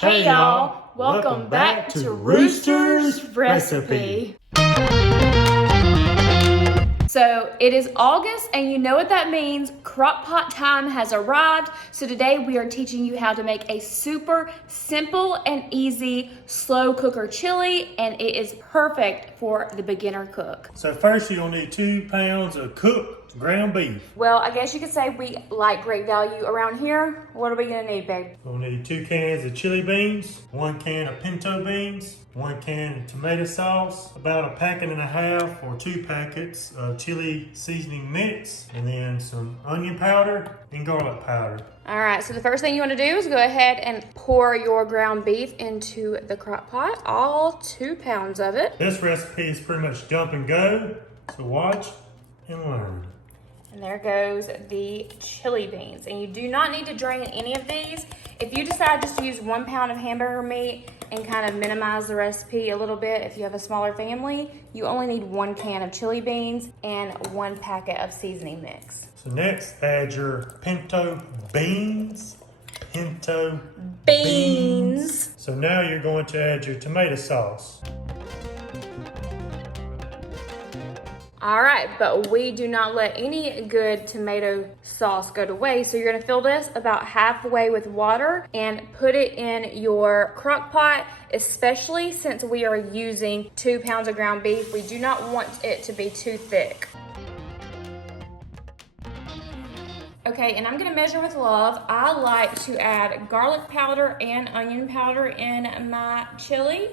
Hey y'all, welcome back to Rooster's Recipe. So it is August and you know what that means. Crock-Pot time has arrived. So today we are teaching you how to make a super simple and easy slow cooker chili, and it is perfect for the beginner cook. So first you'll need 2 pounds of cooked ground beef. Well, I guess you could say we like great value around here. What are we gonna need, babe? We'll need 2 cans of chili beans, 1 can of pinto beans, 1 can of tomato sauce, about 1.5 packs or 2 packets of chili seasoning mix, and then some onion powder and garlic powder. All right, so the first thing you want to do is go ahead and pour your ground beef into the crock pot, all 2 pounds of it. This recipe is pretty much dump and go, so watch and learn. And there goes the chili beans. And you do not need to drain any of these. If you decide just to use 1 pound of hamburger meat and kind of minimize the recipe a little bit, if you have a smaller family, you only need 1 can of chili beans and 1 packet of seasoning mix. So next, add your pinto beans. Pinto Beans. So now you're going to add your tomato sauce. All right, but we do not let any good tomato sauce go to waste. So you're gonna fill this about halfway with water and put it in your crock pot, especially since we are using 2 pounds of ground beef. We do not want it to be too thick. Okay, and I'm gonna measure with love. I like to add garlic powder and onion powder in my chili.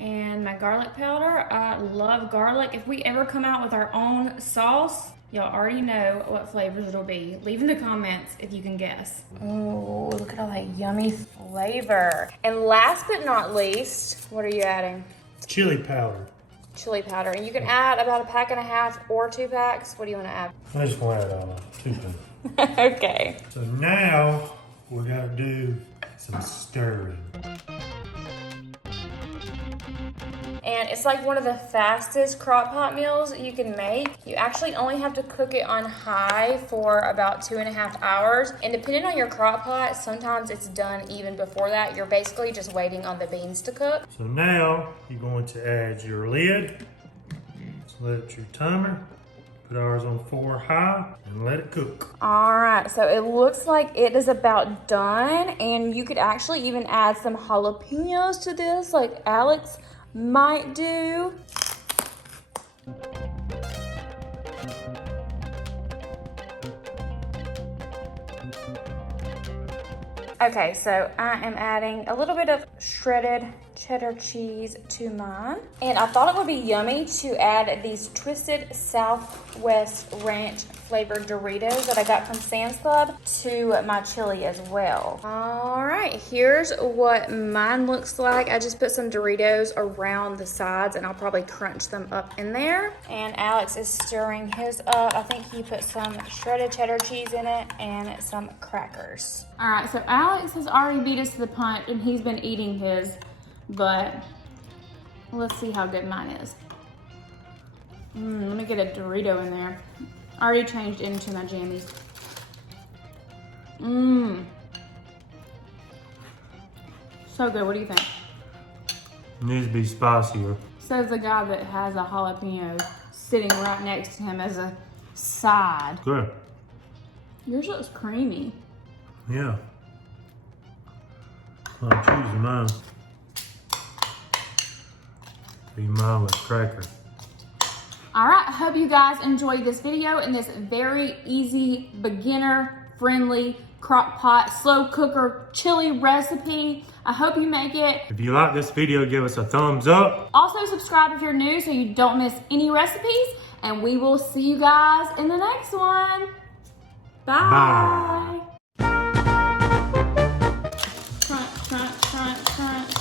And my garlic powder, I love garlic. If we ever come out with our own sauce, y'all already know what flavors it'll be. Leave in the comments if you can guess. Oh, look at all that yummy flavor. And last but not least, what are you adding? Chili powder. Chili powder. And you can add about 1.5 packs or 2 packs. What do you want to add? I just want to add 2 pounds. Okay. So now we're gonna do some stirring. And it's like one of the fastest crock pot meals you can make. You actually only have to cook it on high for about 2.5 hours. And depending on your crock pot, sometimes it's done even before that. You're basically just waiting on the beans to cook. So now you're going to add your lid. Select your timer. Put ours on 4 high and let it cook. All right, so it looks like it is about done. And you could actually even add some jalapenos to this, like Alex might do. Okay, so I am adding a little bit of shredded cheddar cheese to mine. And I thought it would be yummy to add these twisted Southwest Ranch flavored Doritos that I got from Sam's Club to my chili as well. All right, here's what mine looks like. I just put some Doritos around the sides and I'll probably crunch them up in there. And Alex is stirring his up. I think he put some shredded cheddar cheese in it and some crackers. All right, so Alex has already beat us to the punch and he's been eating his, but let's see how good mine is. Let me get a Dorito in there. I already changed into my jammies. So good, what do you think? It needs to be spicier. Says the guy that has a jalapeno sitting right next to him as a side. Good. Yours looks creamy. Yeah. I'm choosing mine. Be mine with cracker. All right, I hope you guys enjoyed this video and this very easy, beginner-friendly crock pot slow cooker chili recipe. I hope you make it. If you like this video, give us a thumbs up. Also, subscribe if you're new so you don't miss any recipes. And we will see you guys in the next one. Bye. Crunch, crunch, crunch, crunch.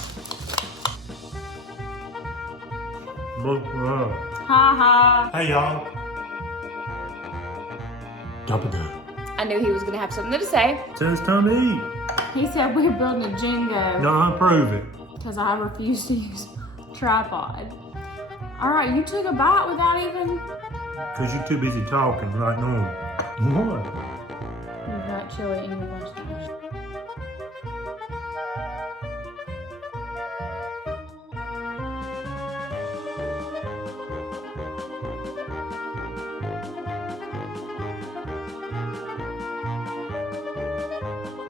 Ha ha. Hey y'all. Dump it down. I knew he was gonna have something to say. So it's time to eat. He said we're building a Jingo. No, prove it. Because I refuse to use tripod. All right, you took a bite without even... Because you're too busy talking like normal. What? You've got chili in your mustache.